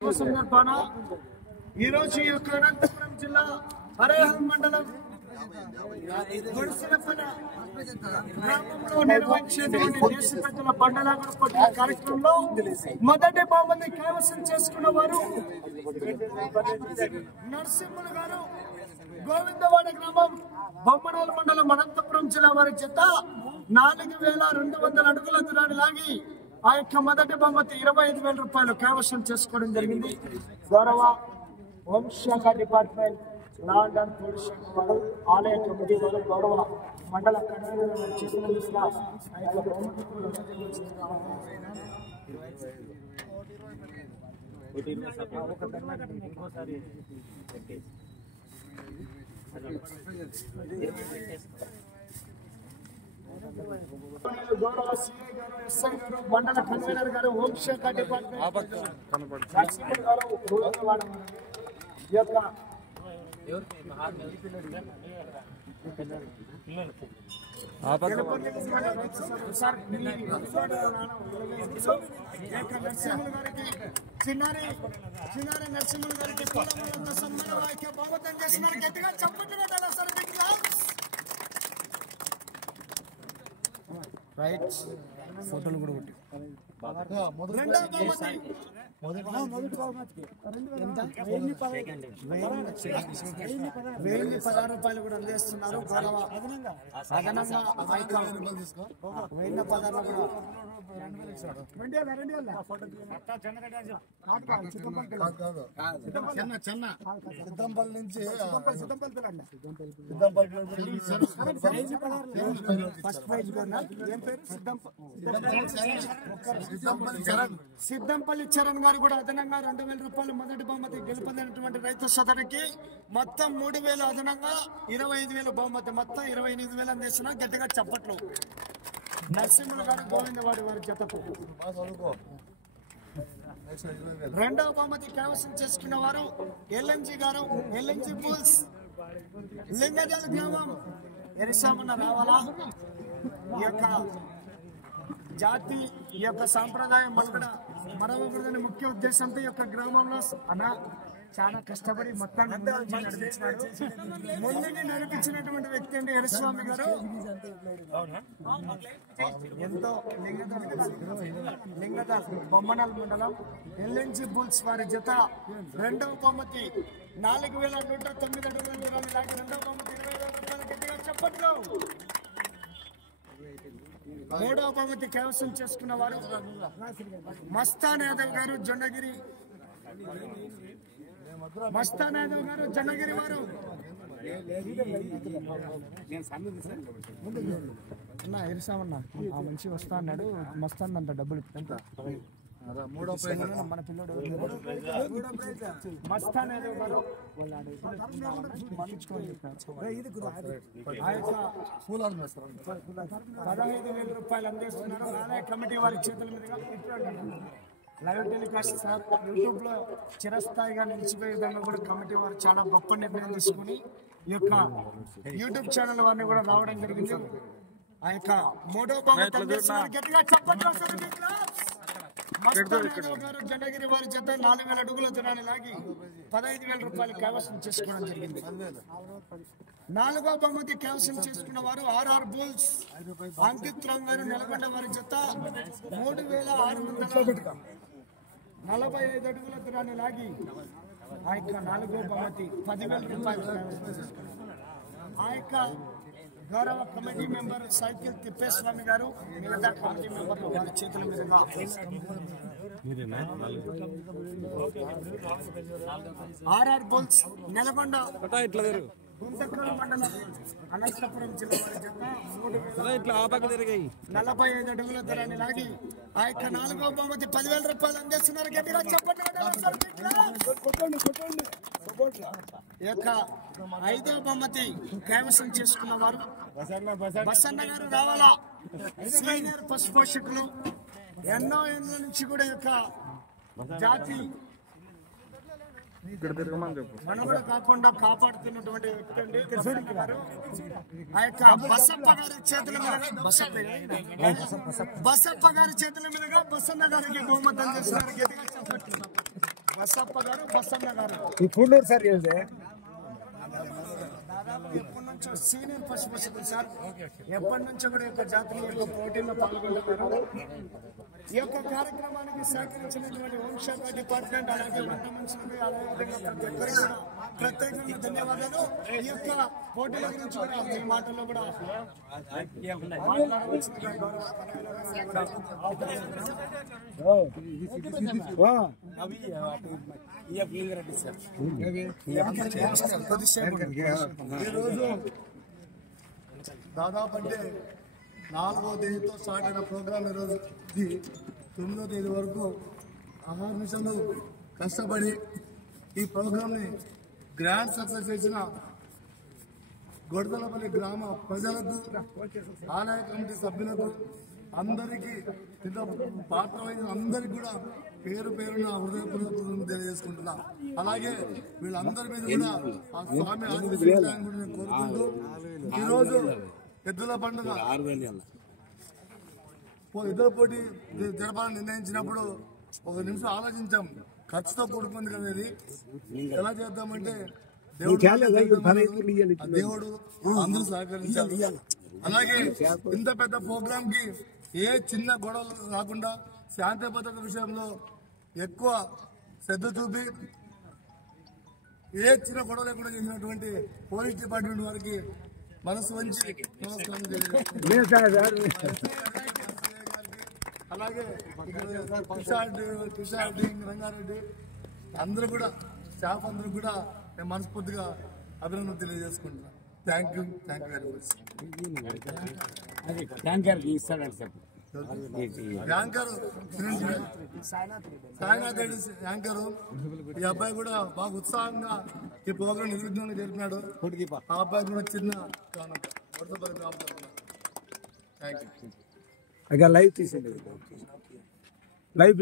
సందర్భాన ఈరోజు ఈ యొక్క అనంతపురం జిల్లా హరేహల్ మండలం గుడిసెలపల్లి గ్రామంలో నిర్వహించేటువంటి దేశ ప్రజల బండలాగుడు పోటీల కార్యక్రమంలో మొదటి బహుమతి కైవసం చేసుకున్న వారు నరసింహులు గారు, గోవిందవాడ గ్రామం, బొమ్మనాల మండలం, అనంతపురం జిల్లా వారి చేత 4200 అడుగుల దూరాన్ని లాగి ఆ యొక్క మొదటి బహుమతి 25,000 రూపాయలు కైవసం చేసుకోవడం జరిగింది. గౌరవ హోంశాఖ డిపార్ట్మెంట్, లాండ్ అండ్ పోలీస్ శాఖ వారు, ఆలయ కమిటీ వారు, గౌరవ మండల కన్వీనర్ చేసిన దిశగా ఆ యొక్క బహుమతి గౌరవ సిఐ గారు, ఎస్ఐ గారు, మండల కన్వీనర్ గారు, హోంశాఖ డిపార్ట్మెంట్ నరసింహులు గారు, గోవిందవాడ ఈ యొక్క నరసింహులు గారికి చిన్నారి నరసింహులు గారికి బహుమతం చేస్తున్నారు. గట్టిగా చప్పట్లు పెట్టాలి సార్. రైట్, ఫోటోలు కూడా కొట్టి రెండవ బహుమతి 1,016 రూపాయలు కూడా అందిస్తున్నారు. అదనంగా 1,016 కూడా సిద్ధంపల్లి నుంచి సిద్ధంపల్లి చరణ్ గారు కూడా అదనంగా 2,000 రూపాయలు మొదటి బహుమతి గెలుపొందినటువంటి రైతు సోదరునికి మొత్తం 3,000 అదనంగా 25,000 బహుమతి, మొత్తం 28,000 అందిస్తున్నా. గట్టిగా చప్పట్లు. నరసింహులు గారు, గోవిందవాడి వారి జతకు రెండవ బహుమతి కైవసం చేసుకున్న వారు ఎల్ఎన్జి గారు, ఎల్ఎన్జి బుల్స్, లింగజల్ గ్రామం, ఎరిసామన్న రావాలా. ఈ యొక్క జాతి, ఈ యొక్క సాంప్రదాయం మరొకరిని ముఖ్య ఉద్దేశంతో ఈ యొక్క గ్రామంలో చాలా కష్టపడి మొత్తాన్ని ముందుని నడిపించినటువంటి వ్యక్తి అండి ఎరస్వామి గారు. ఎంతో లింగదాస్ బొమ్మనాల్ మండలం, ఎల్ఎన్జి బుల్స్ వారి జత రెండవ బహుమతి 4,109 అడుగుల దూరాన్ని లాగి రెండవ బహుమతి 20,000 రూపాయలు. గట్టిగా చెప్పట్లు. మూడవ బహుమతి కైవసం చేసుకున్న వారు మస్తాన్ యాదవ్ గారు, జొన్నగిరి. మస్తాన్ యాదవ్ గారు, జొన్నగిరి వారు. ఎరిసామన్నా ఆ మనిషి వస్తా అన్నాడు, మస్తాన్ అంట డబ్బులు మన పిల్లడు మస్తాన్ యాదవ్ గారు 15,000 రూపాయలు అందిస్తున్నారు. ఆలయ కమిటీ వారి చేతుల మీదుగా లైవ్ టెలికాస్ట్ సార్ యూట్యూబ్ లో చిరస్థాయిగా నిలిచిపోయే విధంగా కూడా కమిటీ వారు చాలా గొప్ప నిర్ణయం తీసుకుని ఈ యొక్క యూట్యూబ్ ఛానల్ వారిని కూడా రావడం జరిగింది. ఆ యొక్క మూడో బహుమతి గట్టిగా చెప్పట్లు. జనగిరి వారి చేత 4,000 అడుగుల దూరాన్ని లాగి 15,000 రూపాయలు కైవసం చేసుకోవడం జరిగింది. నాలుగో బహుమతి కైవసం చేసుకున్న వారు ఆర్ఆర్ బుల్స్, అంకిత్ రామ్ గారు, నల్గొండ వారి చేత 3,645 అడుగుల దూరాన్ని లాగి ఆ యొక్క నాలుగో బహుమతి 10,000 రూపాయలు కైవసం చేసుకున్నారు. ఆ యొక్క గౌరవ కమిటీ మెంబర్ సైకిల్ తిప్పేస్వామి గారు, మిగతా కమిటీ మెంబర్లు వారి చేతుల మీదుగా ఆర్ఆర్ బుల్స్, నల్గొండ, గుంతకల్ మండలం, అనంతపురం జిల్లా వారి చేత 45 అడుగుల దూరాన్ని లాగి ఆ యొక్క నాలుగో బహుమతి 10,000 రూపాయలు అందిస్తున్నారు. గట్టిగా చెప్పండి. ఈ యొక్క ఐదో బహుమతి కైవసం చేసుకున్న వారు బసన్న గారు రావాలా. సీనియర్ పశు పోషకులు, ఎన్నో ఏళ్ళ నుంచి కూడా ఈ యొక్క జాతి మనుగడ కాకుండా కాపాడుతున్నటువంటి వ్యక్తి అండి బసన్న గారు. ఆ యొక్క బసప్ప గారి చేతుల మీదుగా బసప్ప గారి చేతుల మీదుగా బసన్న గారికి బహుమతి అందిస్తున్నారు. బసప్ప గారు, బసన్న గారు ఇప్పుడు సార్ ఎప్పటి నుంచో సీనియర్ పశుపోషకులు సార్. ఎప్పటి నుంచో కూడా యొక్క జాతీయ యొక్క పోటీల్లో పాల్గొంటున్నారు. ఈ యొక్క కార్యక్రమానికి సహకరించినటువంటి హోంశాఖ డిపార్ట్మెంట్, అలాగే వంట మనుషులు, అదేవిధంగా ప్రతి ఒక్కరికి కూడా ప్రత్యేకంగా ధన్యవాదాలు. ఈ యొక్క పోటీల గురించి కూడా మీ మాటల్లో కూడా మాట్లాడవలసిందిగా గౌరవ ఈరోజు దాదాపు అంటే 4వ తేదీతో స్టార్ట్ అయిన ప్రోగ్రామ్ ఈరోజు 9వ తేదీ వరకు అహర్నిశలు కష్టపడి ఈ ప్రోగ్రామ్ని గ్రాండ్ సక్సెస్ చేసిన గొడదలపల్లి గ్రామ ప్రజలకు, ఆలయ కమిటీ సభ్యులకు, అందరికీ ఇంత పాత్ర వహించిన అందరికీ కూడా పేరు పేరున హృదయపూర్వకంగా తెలియజేసుకుంటున్నా. అలాగే వీళ్ళందరి మీద కూడా ఆ స్వామి ఆశీర్వాదాన్ని కూడా నేను కోరుకుంటూ ఈరోజు ఎద్దుల పండుగ ఎద్దుల పోటీ జరపాలని నిర్ణయించినప్పుడు ఒక నిమిషం ఆలోచించాం. ఖర్చుతో కూడుకుంది కదా ఇది, ఎలా చేద్దామంటే దేవుడు అందరూ సహకరించాలి. అలాగే ఇంత పెద్ద ప్రోగ్రామ్ కి ఏ చిన్న గొడవలు రాకుండా శాంతి భద్రత విషయంలో ఎక్కువ శ్రద్ధ చూపి ఏ చిన్న గొడవ లేకుండా చేసినటువంటి పోలీస్ డిపార్ట్మెంట్ వారికి మనసు వంచి నమస్కారం అలాగే కిషార్ రంగారెడ్డి అందరూ కూడా స్టాఫ్ అందరూ కూడా నేను మనస్ఫూర్తిగా అభినందన తెలియజేసుకుంటున్నాను. Thank you very much. Anchor Sainath Reddy anchor, ఈ అబ్బాయి కూడా బాగా ఉత్సాహంగా ఈ ప్రోగ్రాం నిర్విఘ్నంగా జరిపినాడు. ఆ అబ్బాయి కూడా చిన్న థ్యాంక్ యూ. లైవ్ తీసింది లైవ్